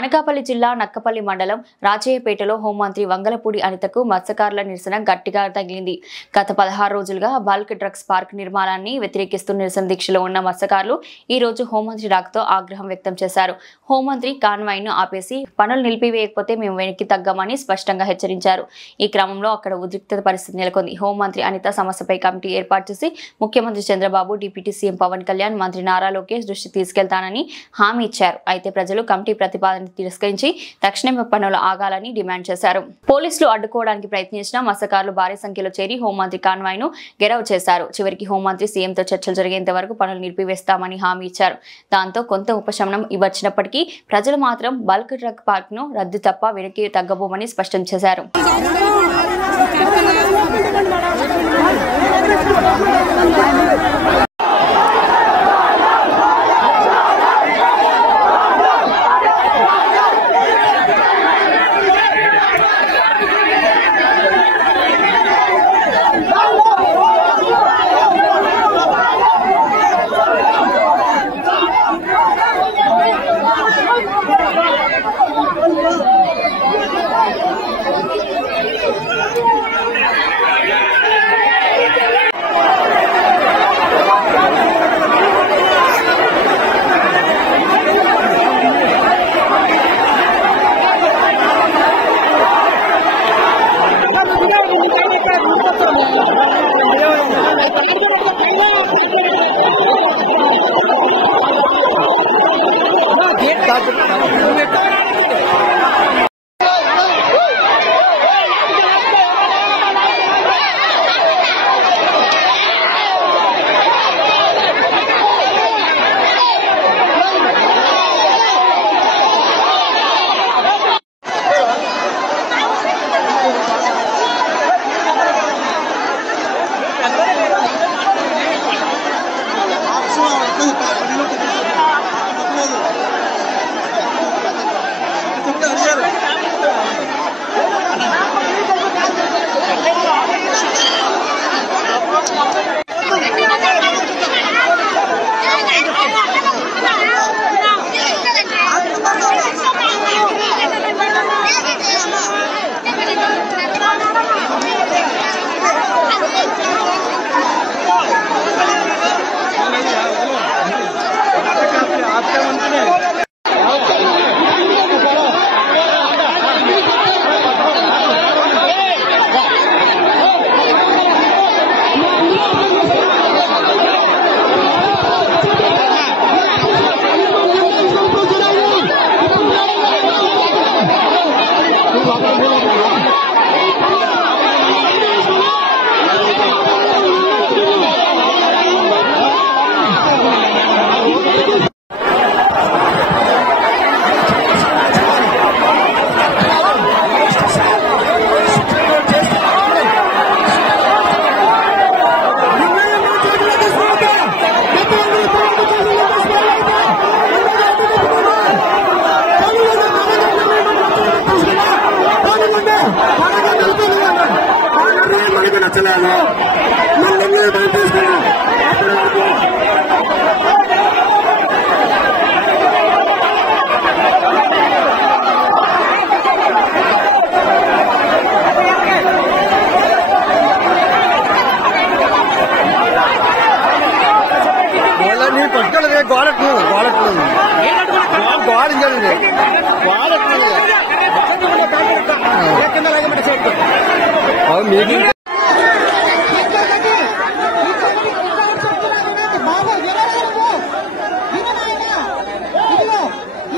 అనకాపల్లి జిల్లా నక్కపల్లి మండలం రాజయ్యపేటలో హోంమంత్రి వంగలపూడి అనితకు మత్స్యకారుల నిరసన గట్టిగా తగిలింది. గత 16 రోజులుగా బల్క్ డ్రగ్స్ పార్క్ నిర్మాణాన్ని వ్యతిరేకిస్తూ నిరసన దీక్షలో ఉన్న మత్స్యకారులు ఈ రోజు హోంమంత్రి రాకతో ఆగ్రహం వ్యక్తం చేశారు. హోంమంత్రి కాన్వాయ్ను ఆపేసి పనులు నిలిపివేయకపోతే మేము వెనక్కి తగ్గమని స్పష్టంగా హెచ్చరించారు. ఈ క్రమంలో అక్కడ ఉద్రిక్త పరిస్థితి నెలకొంది. హోంమంత్రి అనిత సమస్యపై కమిటీ ఏర్పాటు చేసి ముఖ్యమంత్రి చంద్రబాబు, డిప్యూటీ సీఎం పవన్ కళ్యాణ్, మంత్రి నారా లోకేష్ దృష్టి తీసుకెళ్తానని హామీ ఇచ్చారు. అయితే ప్రజలు కమిటీ ప్రతిపాదన తిరస్కరించి తక్షణమే పనులు ఆగాలని డిమాండ్ చేశారు. పోలీసులు అడ్డుకోవడానికి ప్రయత్నించిన మత్స్యకారులు భారీ సంఖ్యలో చేరి హోంమంత్రి కాన్వాయ్ను గెరవ్ చేశారు. చివరికి హోంమంత్రి సీఎంతో చర్చలు జరిగేంత వరకు పనులు నిలిపివేస్తామని హామీ ఇచ్చారు. దాంతో కొంత ఉపశమనం ఇవ్వచ్చినప్పటికీ ప్రజలు మాత్రం బల్క్ డ్రగ్ పార్క్ ను రద్దు తప్ప వెనక్కి తగ్గబోమని స్పష్టం చేశారు.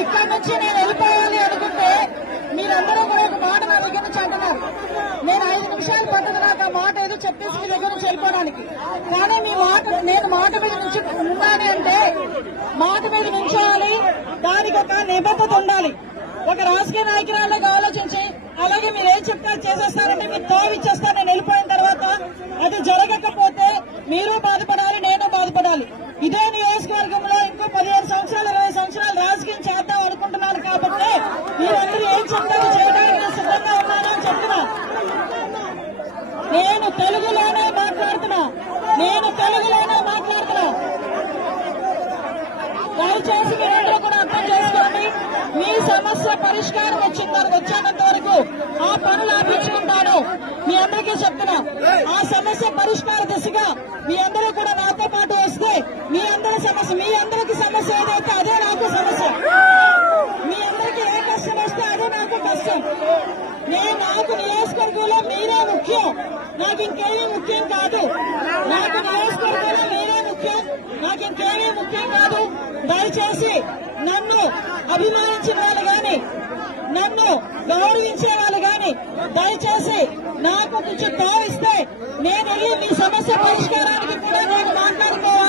ఇక్కడ నుంచి నేను వెళ్ళిపోవాలి అనుకుంటే మీరందరూ కూడా ఒక మాట నా దగ్గర నుంచి అంటున్నారు. నేను 5 నిమిషాలు పట్టదు నాకు ఆ మాట ఏదో చెప్పేసి మీ దగ్గర నుంచి వెళ్ళిపోవడానికి. కానీ మీ మాట నేను మాట మీద నుంచి ఉండాలి అంటే మాట మీద నుంచోవాలి, దానికి ఒక నిబద్ధత ఉండాలి. ఒక రాజకీయ నాయకురాలుగా ఆలోచించి అలాగే మీరు ఏం చెప్తారు చేసేస్తారంటే మీరు తోవిచ్చేస్తారు. నేను వెళ్ళిపోయిన తర్వాత అది జరగకపోతే మీరు బాధపడాలి, నేను బాధపడాలి. ఇదే నియోజకవర్గంలో ఇంకో 15 సంవత్సరాలు 20 సంవత్సరాలు రాజకీయం చేద్దాం అనుకుంటున్నారు. కాబట్టి మీరందరూ ఏం చెప్తారో చేయడానికి సిద్ధంగా ఉన్నానని చెప్తున్నా. నేను తెలుగులోనే మాట్లాడుతున్నా. దయచేసి మీరందరూ కూడా అర్థం చేసుకోండి. మీ సమస్య పరిష్కారం వచ్చేంత వరకు ఆ పనులు ఆపించుకుంటాను. మీ అందరికీ చెప్తున్నా, ఆ సమస్య పరిష్కార దిశగా మీ అందరూ కూడా నాతో పాటు వస్తే మీ అందరికి సమస్య ఏదైతే అదే నాకు సమస్య. మీ అందరికి ఏ కష్టం వస్తే అదే నాకు కష్టం. నాకు నియోజకవర్గంలో మీరే ముఖ్యం, నాకు ఇంకేమీ ముఖ్యం కాదు. నాకు నియోజకవర్గంలో మీరే ముఖ్యం, నాకు ఇంకేమీ ముఖ్యం కాదు. దయచేసి నన్ను అభిమానించిన వాళ్ళు గాని, నన్ను గౌరవించే వాళ్ళు గాని దయచేసి నాకు కొంచెం భావిస్తే నేను మీ సమస్య పరిష్కారానికి కూడా నేను మాట్లాడుకోవాలి.